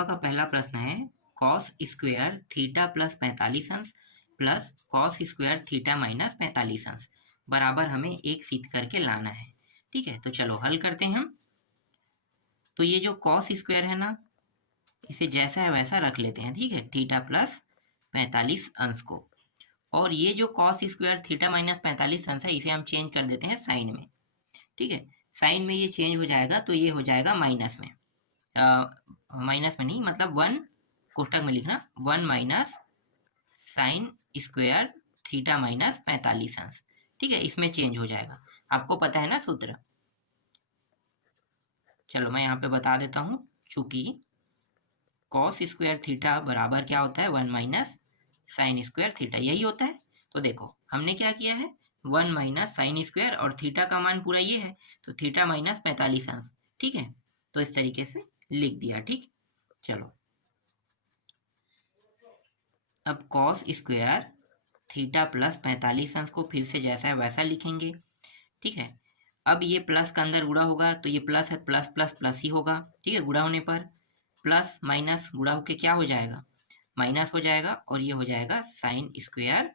14वां का पहला प्रश्न है कॉस स्क्वायर थीटा प्लस 45 अंश plus cos square theta minus 45 अंश बराबर हमें एक सिद्ध करके लाना है। ठीक है, तो चलो हल करते हैं हम। तो ये जो कॉस स्क्वायर है ना, इसे जैसा है वैसा रख लेते हैं। ठीक है, थीटा प्लस 45 अंश को, और ये जो कॉस स्क्वायर थीटा माइनस 45 अंश है इसे हम चेंज कर देते हैं साइन में। ठीक है, साइन में ये चेंज हो जाएगा तो ये हो जाएगा माइनस में, माइनस में नहीं मतलब 1 कोष्टक में लिखना, 1 minus sine square theta minus 45 अंश। ठीक है, इसमें चेंज हो जाएगा। आपको पता है ना सूत्र। चलो मैं यहाँ पे बता देता हूँ, चूंकि कॉस स्क्वायर थीटा बराबर क्या होता है 1 माइनस साइन स्क्वायर थीटा, यही होता है। तो देखो हमने क्या किया है, 1 माइनस साइन स्क्वायर और थीटा का मान पूरा ये है, तो थीटा माइनस 45 अंश। ठीक है, तो इस तरीके से लिख दिया। ठीक, चलो अब कॉस स्क्वायर थीटा प्लस 45 अंश को फिर से जैसा है वैसा लिखेंगे। ठीक है, अब ये प्लस का अंदर गुणा होगा तो ये प्लस है, प्लस प्लस प्लस ही होगा। ठीक है, गुणा होने पर प्लस माइनस गुणा होके क्या हो जाएगा, माइनस हो जाएगा, और ये हो जाएगा साइन स्क्वायर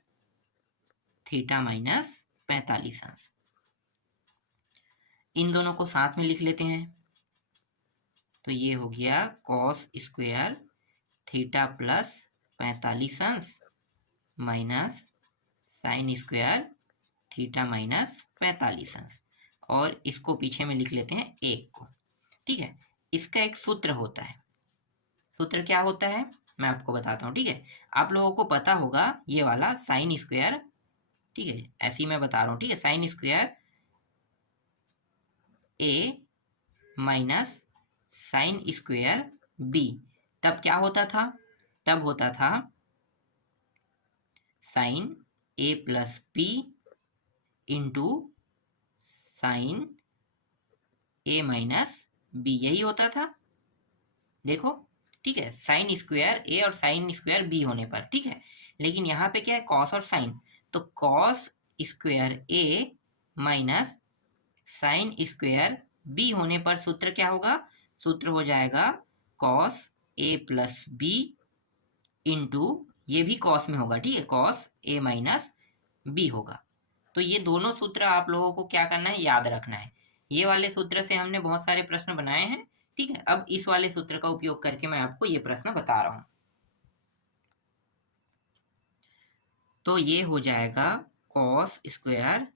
थीटा माइनस 45 अंश। इन दोनों को साथ में लिख लेते हैं, तो ये हो गया कॉस स्क्वायर थीटा प्लस 45 अंश minus sine square theta minus 45 अंश, और इसको पीछे में लिख लेते हैं 1 को। ठीक है, इसका एक सूत्र होता है। सूत्र क्या होता है मैं आपको बताता हूँ। ठीक है, आप लोगों को पता होगा ये वाला साइन स्क्वायर। ठीक है, ऐसे ही मैं बता रहा हूँ। ठीक है, साइन स्क्वायर ए माइनस साइन स्क्वायर बी, तब क्या होता था, तब होता था साइन ए प्लस बी इंटू साइन ए माइनस बी, यही होता था। देखो, ठीक है, साइन स्क्वायर ए और साइन स्क्वायर बी होने पर। ठीक है, लेकिन यहाँ पे क्या है, कॉस और साइन, तो कॉस स्क्वायर ए माइनस साइन स्क्वायर बी होने पर सूत्र क्या होगा, सूत्र हो जाएगा cos A plus B into, ये भी कॉस में होगा। ठीक है, कॉस ए माइनस बी होगा। तो ये दोनों सूत्र आप लोगों को क्या करना है, याद रखना है। ये वाले सूत्र से हमने बहुत सारे प्रश्न बनाए हैं। ठीक है, अब इस वाले सूत्र का उपयोग करके मैं आपको ये प्रश्न बता रहा हूं। तो ये हो जाएगा कॉस स्क्वायर,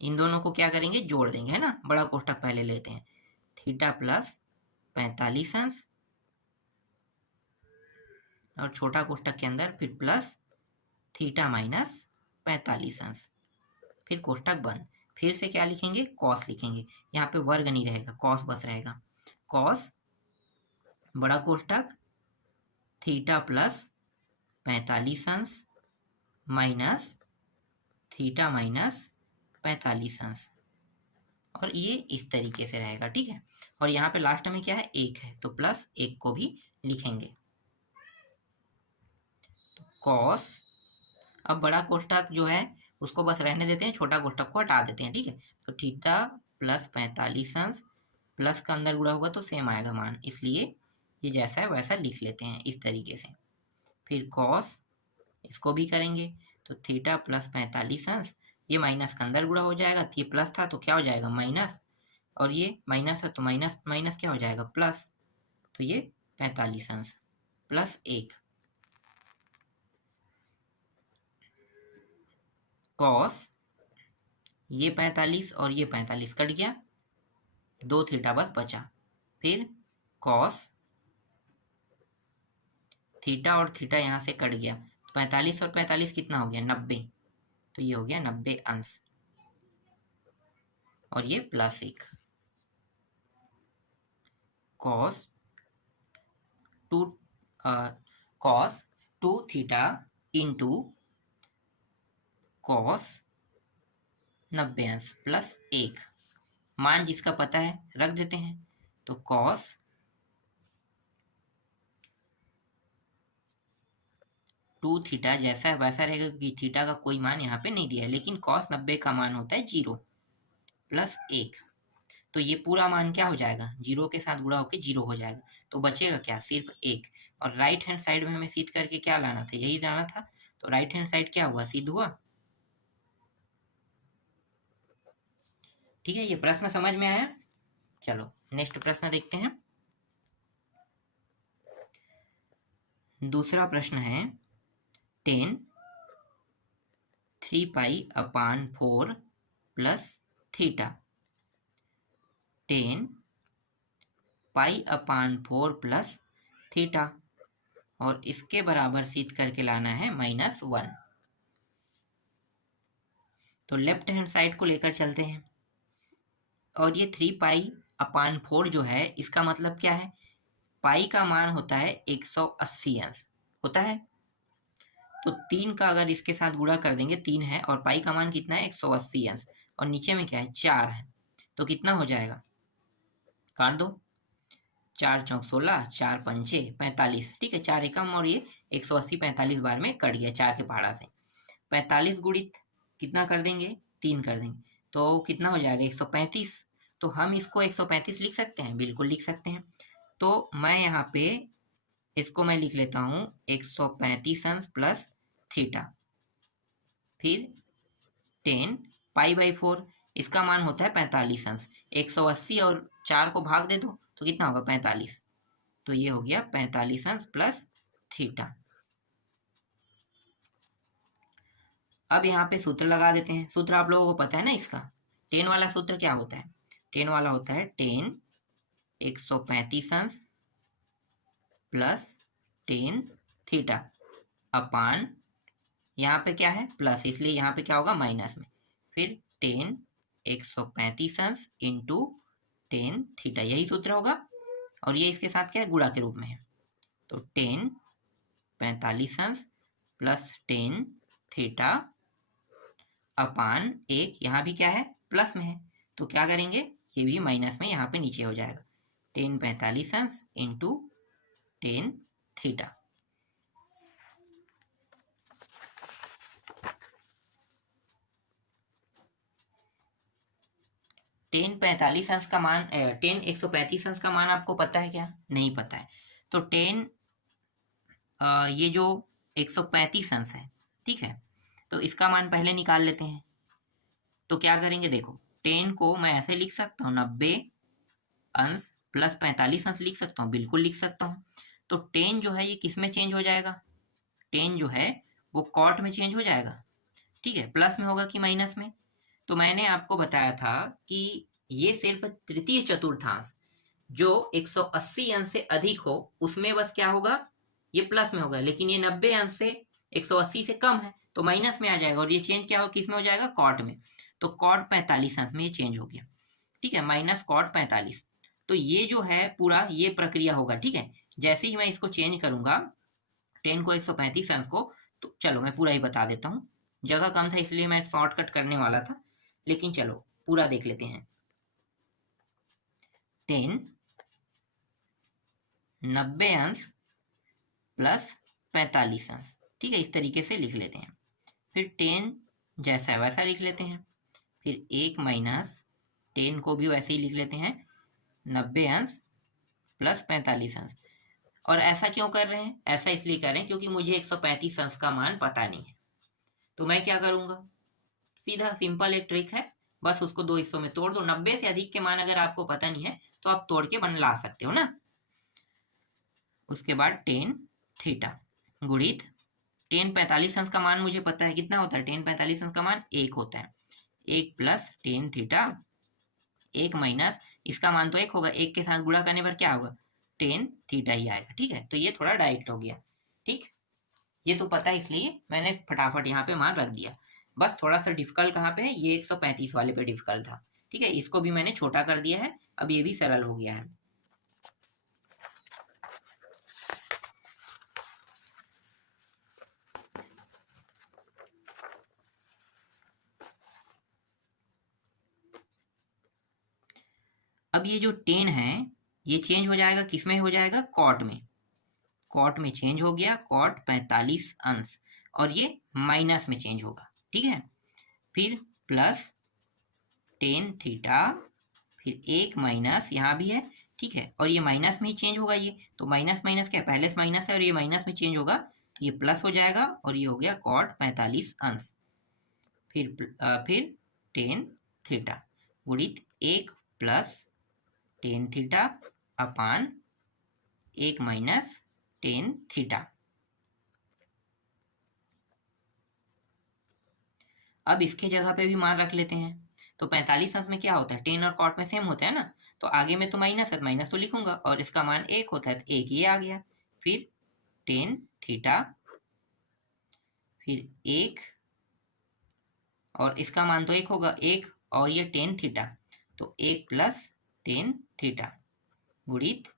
इन दोनों को क्या करेंगे, जोड़ देंगे, है ना। बड़ा कोष्टक पहले लेते हैं, थीटा प्लस 45 अंश, और छोटा कोष्टक के अंदर फिर प्लस थीटा माइनस 45 अंश, फिर कोष्टक बंद। फिर से क्या लिखेंगे, कॉस लिखेंगे। यहाँ पे वर्ग नहीं रहेगा, कॉस बस रहेगा। कॉस बड़ा कोष्टक थीटा प्लस 45 अंश माइनस थीटा माइनस 45 अंश, और ये इस तरीके से रहेगा। ठीक है, और यहाँ पे लास्ट में क्या है, 1 है, तो प्लस 1 को भी लिखेंगे। तो कॉस, अब बड़ा कोष्टक जो है उसको बस रहने देते हैं, छोटा कोष्टक को हटा देते हैं। ठीक है, तो थीटा प्लस 45 अंश, प्लस का अंदर गुणा होगा तो सेम आएगा मान, इसलिए ये जैसा है वैसा लिख लेते हैं इस तरीके से। फिर कॉस, इसको भी करेंगे, तो थीटा प्लस 45 अंश, ये माइनस का अंदर गुणा हो जाएगा, तो ये प्लस था तो क्या हो जाएगा माइनस, और ये माइनस है तो माइनस माइनस क्या हो जाएगा प्लस, तो ये 45 अंश प्लस 1, कॉस ये 45 और ये 45 कट गया, 2 थीटा बस बचा। फिर कॉस थीटा और थीटा यहाँ से कट गया, 45 और 45 कितना हो गया 90, तो ये हो गया 90 अंश, और ये plus 1, cos 2 theta into cos 90 अंश प्लस 1, मान जिसका पता है रख देते हैं, तो कॉस 2 थीटा जैसा है वैसा रहेगा, क्योंकि थीटा का कोई मान यहाँ पे नहीं दिया है, लेकिन कॉस 90 का मान होता है 0 प्लस 1, तो ये पूरा मान क्या हो जाएगा, 0 के साथ गुणा होकर 0 हो जाएगा। तो बचेगा क्या, सिर्फ 1। और राइट हैंड साइड में हमें सिद्ध करके क्या लाना था, यही लाना था। तो राइट हैंड साइड क्या हुआ, सिद्ध हुआ। ठीक है, ये प्रश्न समझ में आया। चलो नेक्स्ट प्रश्न देखते हैं। दूसरा प्रश्न है 10 3π/4 प्लस थीटा। 10 π/4 प्लस थीटा और इसके बराबर सिद्ध करके लाना है -1। तो लेफ्ट हैंड साइड को लेकर चलते हैं। और ये 3π/4 जो है, इसका मतलब क्या है, पाई का मान होता है 180 अंश होता है। तो 3 का अगर इसके साथ गुणा कर देंगे, 3 है, और पाई का मान कितना है, 180 अंश, और नीचे में क्या है, 4 है। तो कितना हो जाएगा, काट दो, 4 चौक 16, 4 पंचे 45। ठीक है, 4 एकम, और ये 180 45 बार में कट गया 4 के पहाड़ा से। 45 गुणित कितना कर देंगे, 3 कर देंगे, तो कितना हो जाएगा, 135। तो हम इसको 135 लिख सकते हैं, बिल्कुल लिख सकते हैं। तो मैं यहाँ पे इसको मैं लिख लेता हूँ 135 अंश प्लस थीटा, फिर 10 π/4, इसका मान होता है 45 अंश। 180 और 4 को भाग दे दो तो कितना होगा, 45। तो ये हो गया 45 अंश प्लस थीटा। अब यहाँ पे सूत्र लगा देते हैं। सूत्र आप लोगों को पता है ना इसका। 10 वाला सूत्र क्या होता है, 10 वाला होता है 10 135 अंश प्लस 10 थीटा अपान, यहाँ पे क्या है प्लस, इसलिए यहाँ पे क्या होगा माइनस में, फिर 10 135 अंश इंटू 10 थीटा, यही सूत्र होगा। और ये इसके साथ क्या है, गुणा के रूप में है। तो 10 45 अंश प्लस 10 थीटा अपान 1, यहाँ भी क्या है, प्लस में है, तो क्या करेंगे, ये भी माइनस में यहाँ पे नीचे हो जाएगा। 10 45 अंश इंटू 10 थीटा। टेन 45 अंश का मान 10 135 अंश का मान आपको पता है क्या, नहीं पता है। तो 10 ये जो 135 अंश है, ठीक है, तो इसका मान पहले निकाल लेते हैं। तो क्या करेंगे, देखो 10 को मैं ऐसे लिख सकता हूँ 90 अंश प्लस 45 अंश लिख सकता हूँ, बिल्कुल लिख सकता हूँ। तो 10 जो है ये किस में चेंज हो जाएगा, 10 जो है वो कॉट में चेंज हो जाएगा। ठीक है, प्लस में होगा कि माइनस में। तो मैंने आपको बताया था कि ये सिर्फ तृतीय चतुर्थांश जो 180 अंश से अधिक हो उसमें बस क्या होगा, ये प्लस में होगा, लेकिन ये 90 अंश से 180 से कम है तो माइनस में आ जाएगा। और ये चेंज क्या हो, किस में हो जाएगा, कॉट में। तो कॉट 45 अंश में ये चेंज हो गया। ठीक है, माइनस कॉट 45। तो ये जो है पूरा ये प्रक्रिया होगा। ठीक है, जैसे ही मैं इसको चेंज करूंगा 10 को 135 अंश को, तो चलो मैं पूरा ही बता देता हूँ, जगह कम था इसलिए मैं शॉर्टकट करने वाला था, लेकिन चलो पूरा देख लेते हैं। 10 90 अंश प्लस 45 अंश, ठीक है, इस तरीके से लिख लेते हैं। फिर 10 जैसा है वैसा लिख लेते हैं, फिर 1 माइनस 10 को भी वैसे ही लिख लेते हैं, 90 अंश प्लस 45 अंश। और ऐसा क्यों कर रहे हैं, ऐसा इसलिए कर रहे हैं क्योंकि मुझे 135 अंश का मान पता नहीं है। तो मैं क्या करूंगा, सीधा सिंपल एक ट्रिक है, बस उसको दो हिस्सों में तोड़ दो। 90 से अधिक के मान अगर आपको पता नहीं है तो आप तोड़ के ला सकते हो ना। उसके बाद 10 थीटा गुणित 10 45 अंश का मान मुझे पता है कितना होता है, 10 45 अंश का मान 1 होता है, 1 प्लस 10 थीटा, 1 माइनस इसका मान तो 1 होगा, 1 के साथ गुणा करने पर क्या होगा, 10 थीटा ही आएगा। ठीक है, तो ये थोड़ा डायरेक्ट हो गया। ठीक, ये तो पता है इसलिए मैंने फटाफट यहाँ पे मान रख दिया। बस थोड़ा सा डिफिकल्ट कहाँ पे है, ये 135 वाले पे डिफिकल्ट था। ठीक है, इसको भी मैंने छोटा कर दिया है, अब ये भी सरल हो गया है। अब ये जो 10 है ये चेंज हो जाएगा, किस में हो जाएगा, कॉट में। कॉट में चेंज हो गया, कॉट 45 अंश, और ये माइनस में चेंज होगा। ठीक है, फिर प्लस 10 थीटा, फिर 1 माइनस यहाँ भी है, ठीक है, और ये माइनस में ही चेंज होगा, ये तो माइनस माइनस क्या है, पहले से माइनस है और ये माइनस में चेंज होगा तो ये प्लस हो जाएगा और ये हो गया cot 45 अंश। फिर टेन थीटा गुणित 1 प्लस टेन थीटा अपान 1 माइनस टेन थीटा। अब इसके जगह पे भी मान रख लेते हैं। तो 45 अंश में क्या होता है, टेन और कॉट में सेम होता है ना, तो आगे में तो माइनस है, माइनस तो लिखूंगा, और इसका मान 1 होता है तो 1 ये आ गया। फिर टेन थीटा, फिर 1 और इसका मान तो 1 होगा, 1 और ये टेन थीटा, तो 1 प्लस टेन थीटा गुणित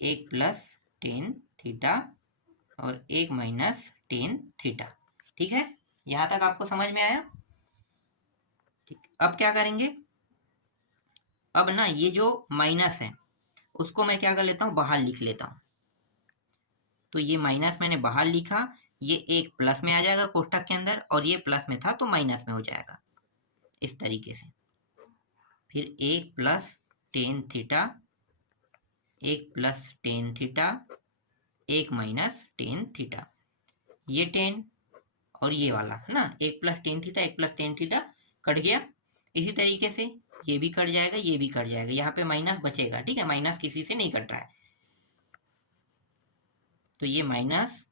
1 प्लस टेन थीटा और 1 माइनस टेन थीटा। ठीक है, यहां तक आपको समझ में आया? ठीक, अब क्या करेंगे, अब ना ये जो माइनस है उसको मैं क्या कर लेता हूँ, बाहर लिख लेता हूँ। तो ये माइनस मैंने बाहर लिखा, ये एक प्लस में आ जाएगा कोष्ठक के अंदर, और ये प्लस में था तो माइनस में हो जाएगा इस तरीके से। फिर 1 plus tan theta, 1 plus tan theta, 1 minus tan theta, ये टेन और ये वाला है ना, 1 plus tan theta, 1 plus tan theta cut गया। इसी तरीके से ये भी कट जाएगा, ये भी कट जाएगा, यहाँ पे माइनस बचेगा, ठीक है, माइनस किसी से नहीं कट रहा है, तो ये माइनस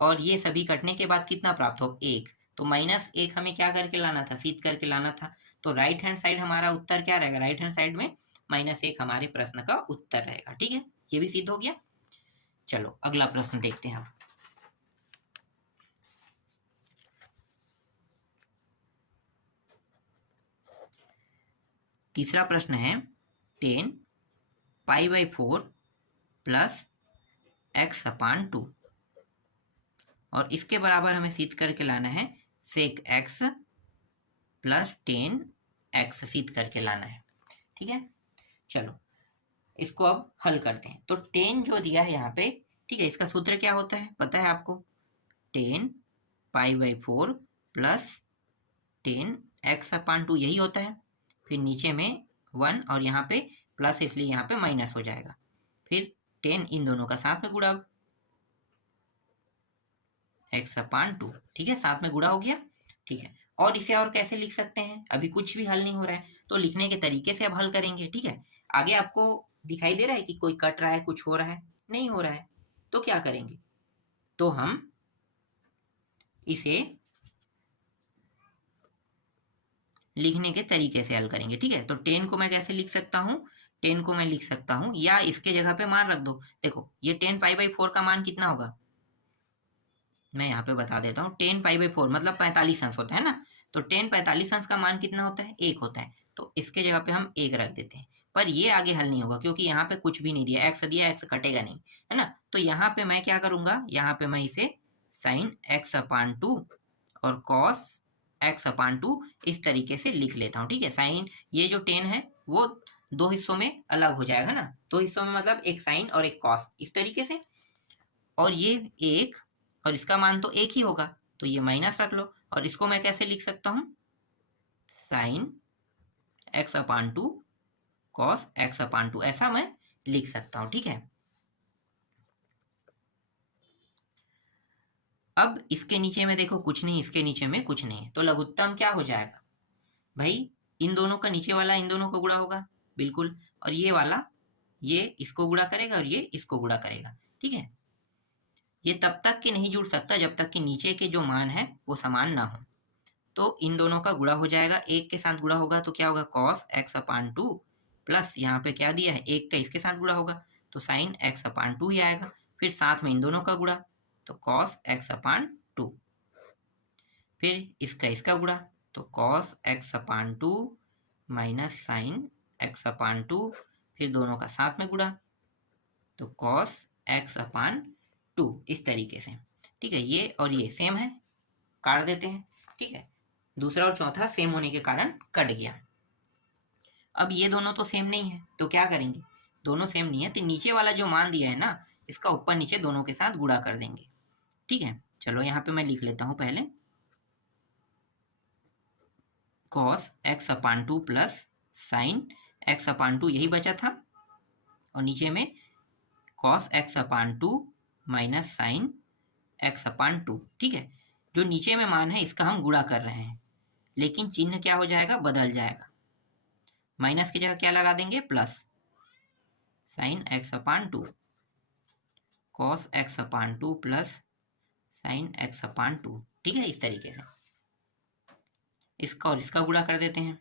और ये सभी कटने के बाद कितना प्राप्त हो, 1। तो माइनस 1 हमें क्या करके लाना था, सिद्ध करके लाना था, तो राइट हैंड साइड हमारा उत्तर क्या रहेगा, राइट हैंड साइड में -1 हमारे प्रश्न का उत्तर रहेगा। ठीक है, ये भी सिद्ध हो गया। चलो अगला प्रश्न देखते हैं। तीसरा प्रश्न है 10 π/4 प्लस x अपान 2, और इसके बराबर हमें सिद्ध करके लाना है sec x प्लस 10x सिद्ध करके लाना है। ठीक है, चलो इसको अब हल करते हैं। तो 10 जो दिया है यहाँ पे, ठीक है, इसका सूत्र क्या होता है पता है आपको, 10 π/4 प्लस 10x अपान 2 यही होता है। फिर नीचे में 1 और यहाँ पे प्लस, इसलिए यहाँ पे माइनस हो जाएगा। फिर 10 इन दोनों का साथ में गुणा, x अपान 2, ठीक है, साथ में गुणा हो गया। ठीक है, और इसे और कैसे लिख सकते हैं, अभी कुछ भी हल नहीं हो रहा है, तो लिखने के तरीके से अब हल करेंगे। ठीक है, आगे आपको दिखाई दे रहा है कि कोई कट रहा है, कुछ हो रहा है, नहीं हो रहा है, तो क्या करेंगे, तो हम इसे लिखने के तरीके से हल करेंगे। ठीक है, तो 10 को मैं कैसे लिख सकता हूँ, 10 को मैं लिख सकता हूँ, या इसके जगह पे मान रख दो। देखो ये 10 π/4 का मान कितना होगा, मैं यहाँ पे बता देता हूँ, 10 π/4 मतलब 45 अंश होता है ना, तो 10 45 अंश का मान कितना होता है, 1 होता है, तो इसके जगह पे हम 1 रख देते हैं। पर ये आगे हल नहीं होगा क्योंकि यहाँ पे कुछ भी नहीं दिया, एक्स दिया, एक्स कटेगा नहीं, है ना, तो यहाँ पे मैं क्या करूंगा, यहाँ पे मैं इसे sin x अपान 2 और cos x अपान 2 इस तरीके से लिख लेता हूँ। ठीक है, साइन ये जो 10 है वो दो हिस्सों में अलग हो जाएगा ना, दो हिस्सों में मतलब एक साइन और एक कॉस, इस तरीके से, और ये 1 और इसका मान तो 1 ही होगा, तो ये माइनस रख लो, और इसको मैं कैसे लिख सकता हूँ, साइन x अपान 2 कॉस x अपान 2, ऐसा मैं लिख सकता हूँ। ठीक है, अब इसके नीचे में देखो कुछ नहीं, इसके नीचे में कुछ नहीं है, तो लघुत्तम क्या हो जाएगा भाई, इन दोनों का नीचे वाला इन दोनों को गुणा होगा, बिल्कुल, और ये वाला ये इसको गुणा करेगा और ये इसको गुणा करेगा। ठीक है, ये तब तक के नहीं जुड़ सकता जब तक कि नीचे के जो मान है वो समान ना हो, तो इन दोनों का गुणा हो जाएगा, एक के साथ गुणा होगा तो क्या होगा, cos x अपान 2 प्लस यहाँ पे क्या दिया है, एक का इसके साथ गुणा होगा तो sin x अपान 2 ही आएगा, फिर साथ में इन दोनों का गुणा तो cos x अपान 2, फिर इसका इसका गुणा तो cos x अपान 2 माइनस sin x अपान 2, फिर दोनों का साथ में गुणा तो cos x अपान 2, इस तरीके से। ठीक है, ये और ये सेम है, काट देते हैं। ठीक है, दूसरा और चौथा सेम होने के कारण कट गया। अब ये दोनों तो सेम नहीं है, तो क्या करेंगे, दोनों सेम नहीं है तो नीचे वाला जो मान दिया है ना, इसका ऊपर नीचे दोनों के साथ गुणा कर देंगे। ठीक है, चलो यहाँ पे मैं लिख लेता हूँ पहले, cos x upon 2 plus sin x upon to यही बचा था, और नीचे में cos x upon two minus sign x upon to. ठीक है, जो नीचे में मान है इसका हम गुणा कर रहे हैं, लेकिन चिन्ह क्या हो जाएगा, बदल जाएगा। माइनस की जगह क्या लगा देंगे, plus sign x upon to, cos x upon two plus sign x upon to. ठीक है, इस तरीके से इसका और इसका गुणा कर देते हैं,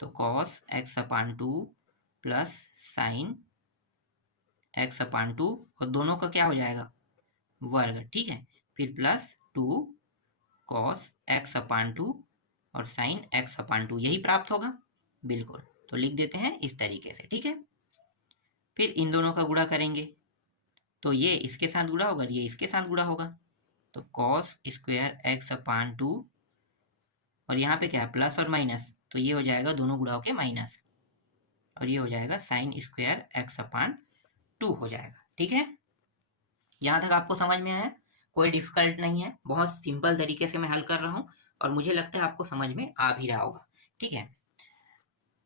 तो cos x upon two plus sign x upon two, और दोनों का क्या हो जाएगा, वर्ग। ठीक है, फिर plus two cos x upon two और साइन एक्स अपान टू, यही प्राप्त होगा। बिल्कुल, तो लिख देते हैं इस तरीके से। ठीक है, फिर इन दोनों का गुणा करेंगे, तो ये इसके साथ गुणा होगा, ये इसके साथ गुणा होगा, तो cos square x upon two, और यहाँ पे क्या है, प्लस और माइनस, तो ये हो जाएगा दोनों गुणा होके माइनस, और ये हो जाएगा sign square x upon to हो जाएगा। ठीक है, यहाँ तक आपको समझ में आया, कोई डिफिकल्ट नहीं है, बहुत सिंपल तरीके से मैं हल कर रहा हूँ, और मुझे लगता है आपको समझ में आ भी रहा होगा। ठीक है,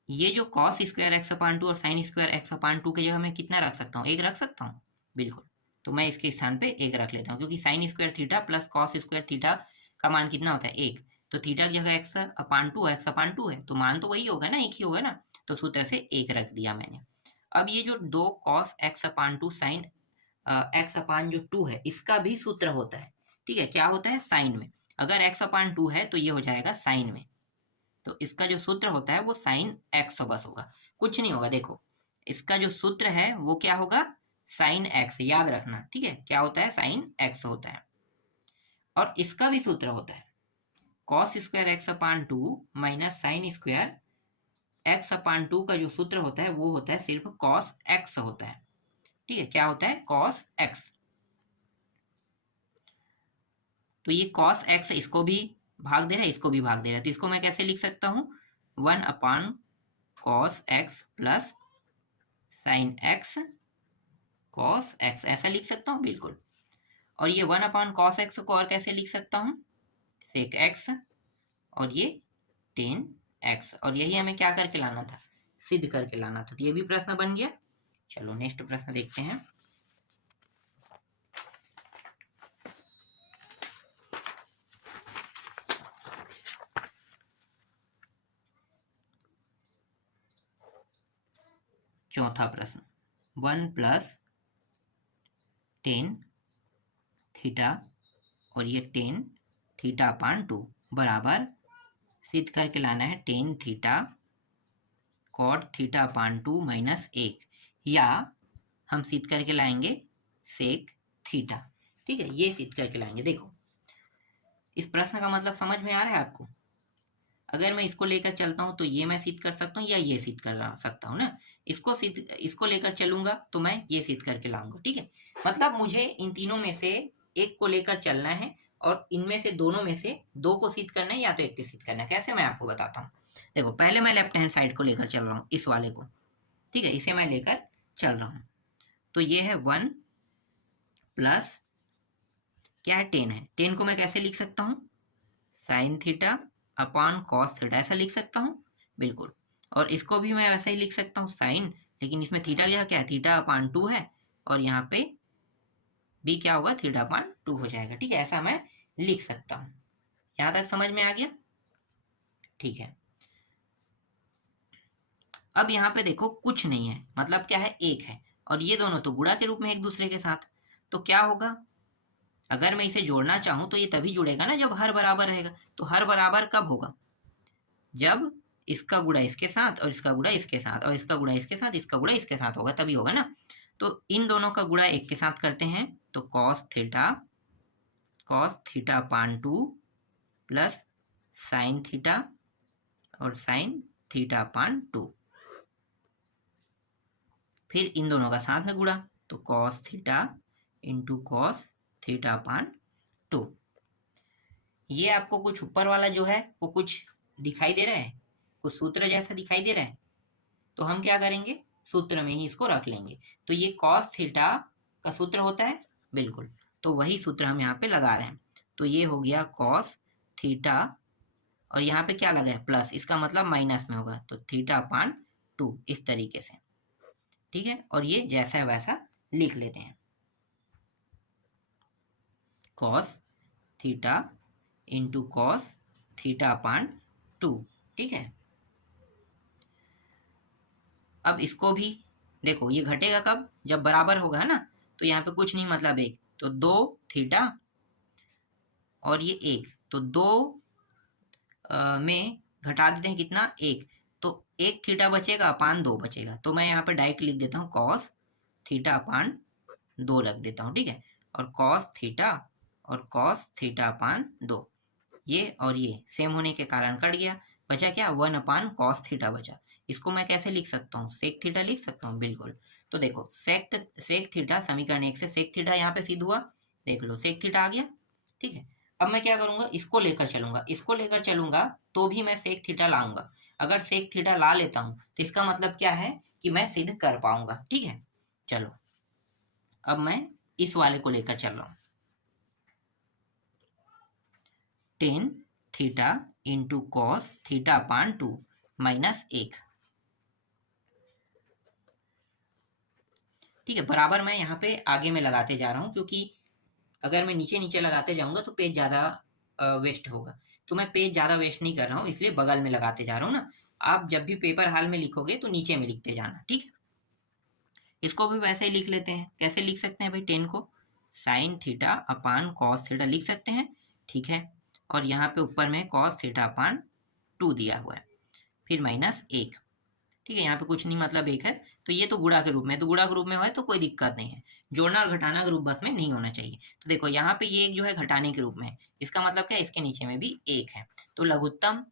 ये जो cos square x upon two और sine square x upon two की जगह मैं कितना रख सकता हूँ, एक रख सकता हूँ। बिल्कुल, तो मैं इसके स्थान पे एक रख लेता हूँ, क्योंकि sine square theta plus cos square theta का मान कितना होता है, एक, तो थीटा की जगह एक्स अपान टू है, तो मान तो वही होगा ना, एक ही होगा ना, तो सूत्र से एक रख दिया मैंने। अब ये जो दो cos x upon two sine x upon जो टू है, इसका भी सूत्र होता है। ठीक है, क्या होता है, साइन में, अगर एक्स अपान टू है तो ये हो जाएगा साइन में, तो इसका जो सूत्र होता है वो साइन एक्स बस होगा, कुछ नहीं होगा। देखो, इसका जो सूत्र है वो क्या होगा, साइन एक्स, याद रखना। ठीक है, क्या होता है, साइन एक्स होता है, और इसका भी सूत्र होता है cos square x upon two minus sign square x upon to, का जो सूत्र होता है वो होता है सिर्फ कॉस एक्स होता है। ठीक है, क्या होता है, कॉस एक्स, तो ये कॉस एक्स इसको भी भाग दे रहा है, इसको भी भाग दे रहा है, तो इसको मैं कैसे लिख सकता हूँ, 1 अपान cos x plus sine x cos x, ऐसा लिख सकता हूँ। बिल्कुल, और ये 1 अपान कॉस एक्स को और कैसे लिख सकता हूँ, सेक एक्स, और ये टेन एक्स, और यही हमें क्या करके लाना था, सिद्ध करके लाना था, तो ये भी प्रश्न बन गया। चलो नेक्स्ट प्रश्न देखते हैं। चौथा प्रश्न, 1 प्लस टेन थीटा और ये टेन थीटा अपान टू बराबर, सिद्ध करके लाना है tan theta cot theta upon two minus एक, या हम सिद्ध करके लाएंगे सेक थीटा। ठीक है, ये सिद्ध करके लाएंगे। देखो, इस प्रश्न का मतलब समझ में आ रहा है आपको, अगर मैं इसको लेकर चलता हूँ तो ये मैं सिद्ध कर सकता हूँ, या ये सिद्ध कर सकता हूँ ना, इसको लेकर चलूंगा तो मैं ये सिद्ध करके लाऊंगा। ठीक है, मतलब मुझे इन तीनों में से एक को लेकर चलना है, और इनमें से दोनों में से दो को सिद्ध करना है, या तो एक को सिद्ध करना है। कैसे, मैं आपको बताता हूँ। देखो, पहले मैं लेफ्ट हैंड साइड को लेकर चल रहा हूँ, इस वाले को। ठीक है, इसे मैं लेकर चल रहा हूँ, तो ये है 1 प्लस क्या है, 10 है, 10 को मैं कैसे लिख सकता हूँ, sine theta upon cos theta, ऐसा लिख सकता हूँ। बिल्कुल, और इसको भी मैं वैसे ही लिख सकता हूँ साइन, लेकिन इसमें थीटा क्या है, थीटा अपान टू है, और यहाँ पे भी क्या होगा, थीटा अपान टू हो जाएगा। ठीक है, ऐसा मैं लिख सकता हूँ। यहाँ तक समझ में आ गया। ठीक है, अब यहाँ पे देखो कुछ नहीं है, मतलब क्या है, एक है, और ये दोनों तो गुणा के रूप में एक दूसरे के साथ, तो क्या होगा, अगर मैं इसे जोड़ना चाहूँ तो ये तभी जुड़ेगा ना जब हर बराबर रहेगा। तो हर बराबर कब होगा, जब इसका गुणा इसके साथ और इसका गुणा इसके साथ और इसका गुणा इसके साथ इसका गुणा इसके साथ होगा, तभी होगा ना। तो इन दोनों का गुणा एक के साथ करते हैं, तो cos theta upon two plus sign theta और साइन थीटा अपान टू, फिर इन दोनों का साथ में गुणा, तो cos theta into cos theta upon to. ये आपको कुछ ऊपर वाला जो है वो कुछ दिखाई दे रहा है, कुछ सूत्र जैसा दिखाई दे रहा है, तो हम क्या करेंगे, सूत्र में ही इसको रख लेंगे। तो ये कॉस थीटा का सूत्र होता है, बिल्कुल, तो वही सूत्र हम यहाँ पे लगा रहे हैं। तो ये हो गया कॉस थीटा, और यहाँ पे क्या लगा है, प्लस, इसका मतलब माइनस में होगा, तो थीटा अपान 2 इस तरीके से, ठीक है। और ये जैसा है वैसा लिख लेते हैं, cos theta into cos theta upon 2, ठीक है। अब इसको भी देखो, ये घटेगा कब, जब बराबर होगा, है ना। तो यहाँ पे कुछ नहीं मतलब 1, तो 2 थीटा और ये 1, तो 2 में घटा देते हैं कितना, 1, तो 1 थीटा बचेगा अपान 2 बचेगा। तो मैं यहाँ पे डायरेक्ट लिख देता हूँ कॉस थीटा अपान 2 रख देता हूँ, ठीक है। और कॉस थीटा अपान 2, ये और ये सेम होने के कारण कट गया, बचा क्या, 1 अपान कॉस थीटा बचा। इसको मैं कैसे लिख सकता हूँ, सेक थीटा लिख सकता हूँ, बिल्कुल। तो देखो सेक थीटा, समीकरण 1 से सेक थीटा यहाँ पे सिद्ध हुआ, देख लो सेक थीटा आ गया, ठीक है। अब मैं क्या करूंगा, इसको लेकर चलूंगा तो भी मैं सेक थीटा लाऊंगा। अगर सेक थीटा ला लेता हूं तो इसका मतलब क्या है कि मैं सिद्ध कर पाऊंगा, ठीक है। चलो अब मैं इस वाले को लेकर चल रहा हूं, ten theta into cos theta upon 2 minus 1, ठीक है। बराबर मैं यहाँ पे आगे में लगाते जा रहा हूँ, क्योंकि अगर मैं नीचे नीचे लगाते जाऊंगा तो पेज ज़्यादा वेस्ट होगा। तो मैं पेज ज़्यादा वेस्ट नहीं कर रहा हूँ, इसलिए बगल में लगाते जा रहा हूँ ना। आप जब भी पेपर हाल में लिखोगे तो नीचे में लिखते जाना, ठीक है। इसको भी वैसे ही लिख लेते हैं, कैसे लिख सकते हैं भाई, 10 को sine theta upon cos theta लिख सकते हैं, ठीक है। और यहाँ पे ऊपर में कॉस थीटा अपान 2 दिया हुआ है, फिर माइनस 1, ठीक है। यहाँ पे कुछ नहीं मतलब 1 है, तो ये तो गुणा के रूप में, तो गुणा के रूप में हो तो कोई दिक्कत नहीं है। जोड़ना और घटाना के रूप बस में नहीं होना चाहिए। तो देखो यहाँ पे ये एक जो है घटाने के रूप में है, इसका मतलब क्या है, इसके नीचे में भी 1 है, तो लघुत्तम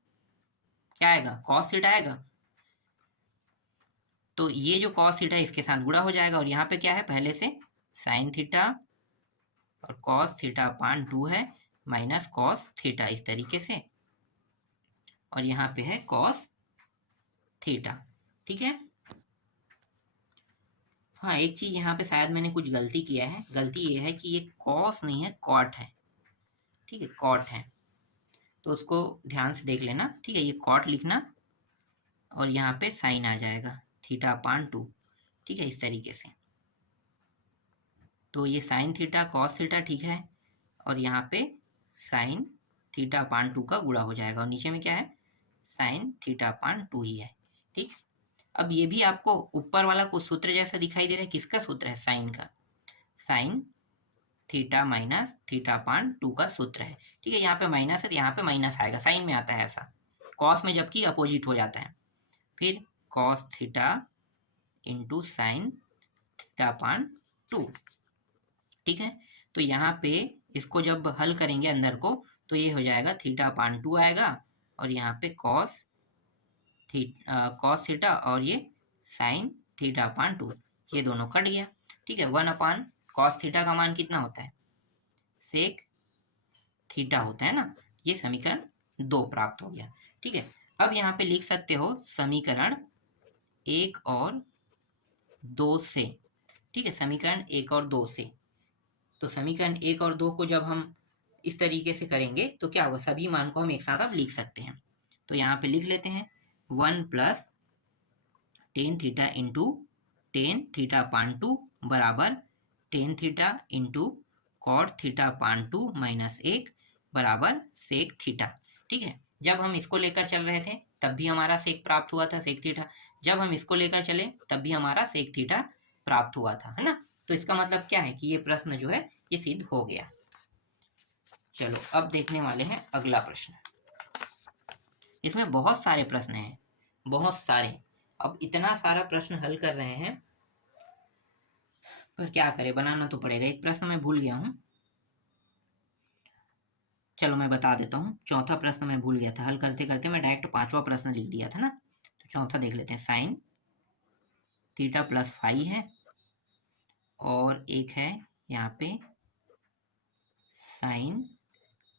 क्या आएगा, कॉस थीटा आएगा। तो ये जो कॉस थीटा है इसके साथ गुणा हो जाएगा, और यहाँ पे क्या है, पहले से साइन थीटा और कॉस थीटा अपान 2 है माइनस कॉस थीटा इस तरीके से, और यहाँ पे है कॉस थीटा, ठीक है। हाँ, एक चीज यहाँ पे शायद मैंने कुछ गलती किया है, गलती ये है कि ये कॉस नहीं है, कॉट है, ठीक है, कॉट है। तो उसको ध्यान से देख लेना, ठीक है। ये कॉट लिखना और यहाँ पे साइन आ जाएगा थीटा अपान 2, ठीक है, इस तरीके से। तो ये साइन थीटा कॉस थीटा, ठीक है, और यहाँ पे साइन थीटा अपान 2 का गुणा हो जाएगा, और नीचे में क्या है, साइन थीटा अपान 2 ही है, ठीक। अब ये भी आपको ऊपर वाला कुछ सूत्र जैसा दिखाई दे रहा है, किसका सूत्र है, साइन का, sine theta minus theta upon 2 का सूत्र है, ठीक है। यहाँ पे माइनस है तो यहाँ पे माइनस आएगा, साइन में आता है ऐसा, कॉस में जबकि अपोजिट हो जाता है। फिर cos theta into sine theta upon 2, ठीक है। तो यहाँ पे इसको जब हल करेंगे अंदर को, तो ये हो जाएगा थीटा अपान 2 आएगा, और यहाँ पे कॉस थीटा और ये साइन थीटा अपान 2, ये दोनों कट गया, ठीक है। 1 अपान कॉस थीटा का मान कितना होता है, सेक थीटा होता है ना। ये समीकरण 2 प्राप्त हो गया, ठीक है। अब यहाँ पे लिख सकते हो समीकरण 1 और 2 से, ठीक है, समीकरण 1 और 2 से। तो समीकरण 1 और 2 को जब हम इस तरीके से करेंगे तो क्या होगा, सभी मान को हम एक साथ अब लिख सकते हैं। तो यहाँ पे लिख लेते हैं 1 plus tan theta into tan theta upon 2 बराबर tan theta into cot theta upon 2 minus 1 बराबर सेक थीटा, ठीक है। जब हम इसको लेकर चल रहे थे तब भी हमारा सेक प्राप्त हुआ था, सेक थीटा। जब हम इसको लेकर चले तब भी हमारा सेक थीटा प्राप्त हुआ था, है ना। तो इसका मतलब क्या है कि ये प्रश्न जो है ये सिद्ध हो गया। चलो अब देखने वाले हैं अगला प्रश्न। इसमें बहुत सारे प्रश्न हैं, बहुत सारे। अब इतना सारा प्रश्न हल कर रहे हैं, पर क्या करें, बनाना तो पड़ेगा। एक प्रश्न मैं भूल गया हूँ, चलो मैं बता देता हूँ। चौथा प्रश्न मैं भूल गया था, हल करते करते मैं डायरेक्ट 5वां प्रश्न लिख दिया था ना। तो चौथा देख लेते हैं, साइन थीटा प्लस 5 है, और एक है यहाँ पे साइन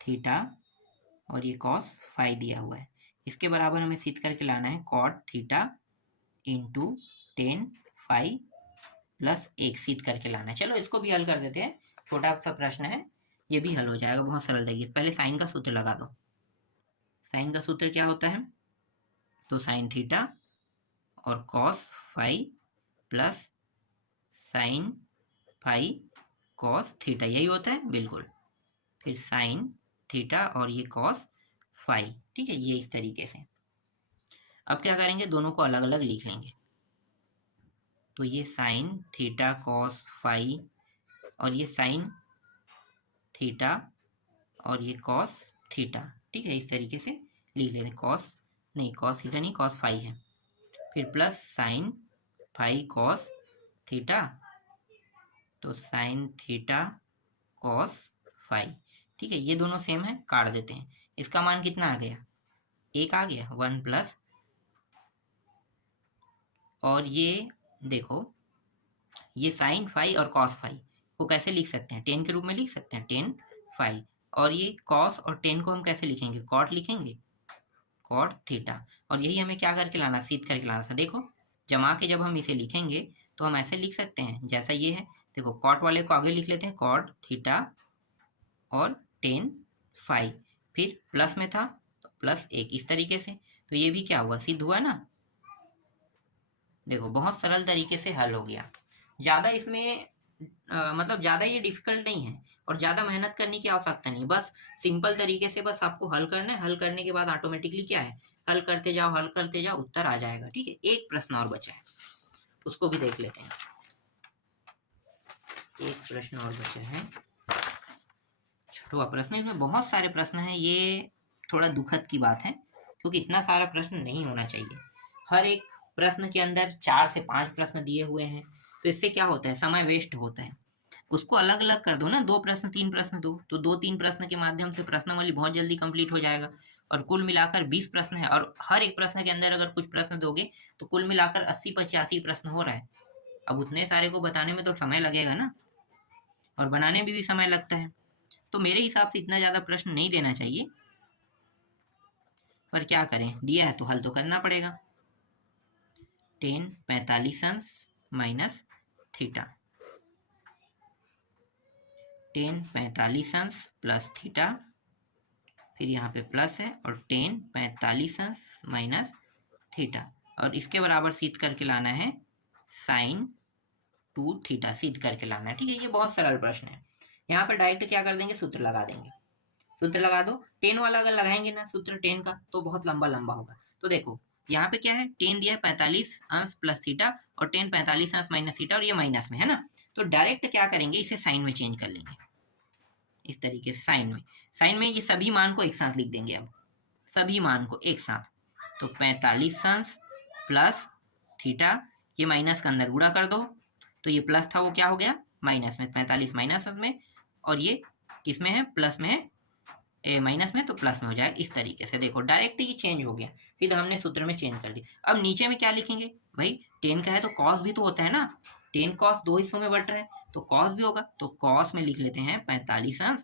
थीटा और ये कॉस 5 दिया हुआ है। इसके बराबर हमें सिद्ध करके लाना है cot theta into tan 5 plus 1 सिद्ध करके लाना है। चलो इसको भी हल कर देते हैं, छोटा सा प्रश्न है, ये भी हल हो जाएगा, बहुत सरल तरीके से। पहले साइन का सूत्र लगा दो। साइन का सूत्र क्या होता है, तो साइन थीटा और cos phi plus sine phi cos theta, यही होता है बिल्कुल। फिर साइन थीटा और ये कॉस फाई, ठीक है, ये इस तरीके से। अब क्या करेंगे, दोनों को अलग अलग लिख लेंगे। तो ये साइन थीटा कॉस फाई और ये साइन थीटा और ये कॉस थीटा, ठीक है, इस तरीके से लिख लेते हैं। कॉस थीटा नहीं, कॉस फाई है। फिर plus sine phi cos theta, तो साइन थीटा कॉस फाई, ठीक है, ये दोनों सेम है, काट देते हैं। इसका मान कितना आ गया, 1 आ गया, 1 प्लस, और ये देखो ये साइन फाई और कॉस फाई को कैसे लिख सकते हैं, टेन के रूप में लिख सकते हैं, टेन फाई। और ये कॉस और टेन को हम कैसे लिखेंगे, कॉट लिखेंगे, कॉट थीटा। और यही हमें क्या करके लाना, सीध करके लाना था। देखो जमा के जब हम इसे लिखेंगे तो हम ऐसे लिख सकते हैं जैसा ये है। देखो कॉट वाले को आगे लिख लेते हैं, कॉट थीटा और टेन फाई, फिर प्लस में था तो प्लस 1, इस तरीके से। तो ये भी क्या हुआ, सिद्ध हुआ ना। देखो बहुत सरल तरीके से हल हो गया। ज़्यादा इसमें मतलब ज़्यादा ये डिफिकल्ट नहीं है और ज़्यादा मेहनत करने की आवश्यकता नहीं, बस सिंपल तरीके से बस आपको हल करना है। हल करने के बाद ऑटोमेटिकली क्या है, हल करते जाओ, उत्तर आ जाएगा, ठीक है। एक प्रश्न और बचा है, उसको भी देख लेते हैं। एक प्रश्न और बचा है, छठवां प्रश्न। इसमें बहुत सारे प्रश्न हैं, ये थोड़ा दुखद की बात है क्योंकि इतना सारा प्रश्न नहीं होना चाहिए। हर एक प्रश्न के अंदर 4 से 5 प्रश्न दिए हुए हैं, तो इससे क्या होता है, समय वेस्ट होता है। उसको अलग अलग कर दो ना, 2 प्रश्न 3 प्रश्न दो, तो 2-3 प्रश्न के माध्यम से प्रश्नावली बहुत जल्दी कंप्लीट हो जाएगा। और कुल मिलाकर 20 प्रश्न है, और हर एक प्रश्न के अंदर अगर कुछ प्रश्न दोगे तो कुल मिलाकर 80-85 प्रश्न हो रहा है। अब उतने सारे को बताने में तो समय लगेगा ना, और बनाने में भी समय लगता है। तो मेरे हिसाब से इतना ज़्यादा प्रश्न नहीं देना चाहिए, पर क्या करें, दिया है तो हल तो करना पड़ेगा। 10 45 अंश माइनस थीटा, 10 45 अंश प्लस थीटा, फिर यहाँ पे प्लस है, और 10 45 अंश माइनस थीटा, और इसके बराबर सिद्ध करके लाना है साइन 2 थीटा, सिद्ध करके लाना है, ठीक है। ये बहुत सरल प्रश्न है। यहाँ पर डायरेक्ट क्या कर देंगे, सूत्र लगा देंगे। सूत्र लगा दो, 10 वाला अगर लगाएंगे ना सूत्र 10 का, तो बहुत लंबा लंबा होगा। तो देखो यहाँ पे क्या है, 10 दिया है 45 अंश प्लस थीटा, और 10 45 अंश माइनस थीटा, और ये माइनस में है ना, तो डायरेक्ट क्या करेंगे, इसे साइन में चेंज कर लेंगे, इस तरीके से। साइन में ये सभी मान को एक साथ लिख देंगे। अब सभी मान को एक साथ, तो 45 अंश प्लस थीटा, ये माइनस का अंदर गुणा कर दो, तो ये प्लस था वो क्या हो गया माइनस में, 45 माइनस में, और ये किस में है, प्लस में है, माइनस में, तो प्लस में हो जाएगा। इस तरीके से देखो डायरेक्ट ये चेंज हो गया, सीधा हमने सूत्र में चेंज कर दिया। अब नीचे में क्या लिखेंगे भाई, 10 का है तो कॉस भी तो होता है ना, 10 कॉस 2 हिस्सों में बट रहा है तो कॉस भी होगा, तो कॉस में लिख लेते हैं 45 अंश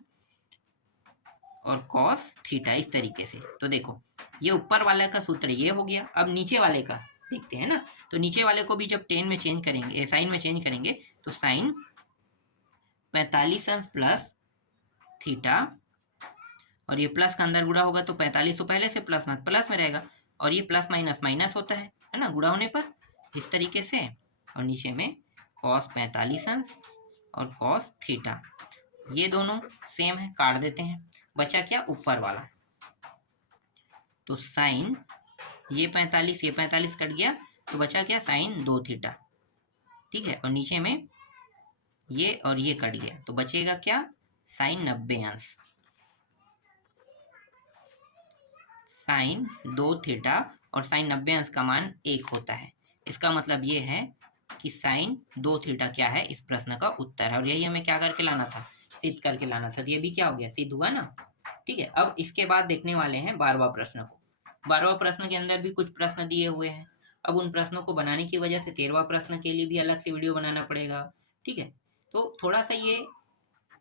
और कॉस थीटा, इस तरीके से। तो देखो ये ऊपर वाले का सूत्र ये हो गया। अब नीचे वाले का देखते हैं ना, तो नीचे वाले को भी जब 10 में चेंज करेंगे, साइन में चेंज करेंगे, तो साइन 45 अंश प्लस थीटा, और ये प्लस का अंदर गुणा होगा, तो 45 तो पहले से प्लस में रहेगा, और ये प्लस माइनस माइनस होता है ना गुणा होने पर, इस तरीके से। और नीचे में कॉस 45 अंश और कॉस थीटा, ये दोनों सेम है, काट देते हैं। बचा क्या, ऊपर वाला, तो साइन ये 45 कट गया, तो बचा क्या, साइन 2 थीटा, ठीक है। और नीचे में ये और ये कट गया, तो बचेगा क्या, साइन 90 अंश, साइन 2 थीटा, और साइन 90 अंश का मान 1 होता है। इसका मतलब ये है कि साइन 2 थीटा क्या है, इस प्रश्न का उत्तर है। और यही हमें क्या करके लाना था, सिद्ध करके लाना था। तो ये भी क्या हो गया, सिद्ध हुआ ना, ठीक है। अब इसके बाद देखने वाले हैं 12वां प्रश्न को। 12वां प्रश्न के अंदर भी कुछ प्रश्न दिए हुए हैं। अब उन प्रश्नों को बनाने की वजह से 13वां प्रश्न के लिए भी अलग से वीडियो बनाना पड़ेगा, ठीक है। तो थोड़ा सा ये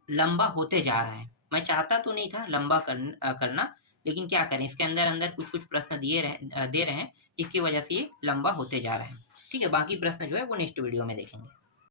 लंबा होते जा रहा है, मैं चाहता तो नहीं था लंबा करना, लेकिन क्या करें, इसके अंदर अंदर कुछ प्रश्न दे रहे हैं, इसकी वजह से ये लंबा होते जा रहा है, ठीक है। बाकी प्रश्न जो है वो नेक्स्ट वीडियो में देखेंगे।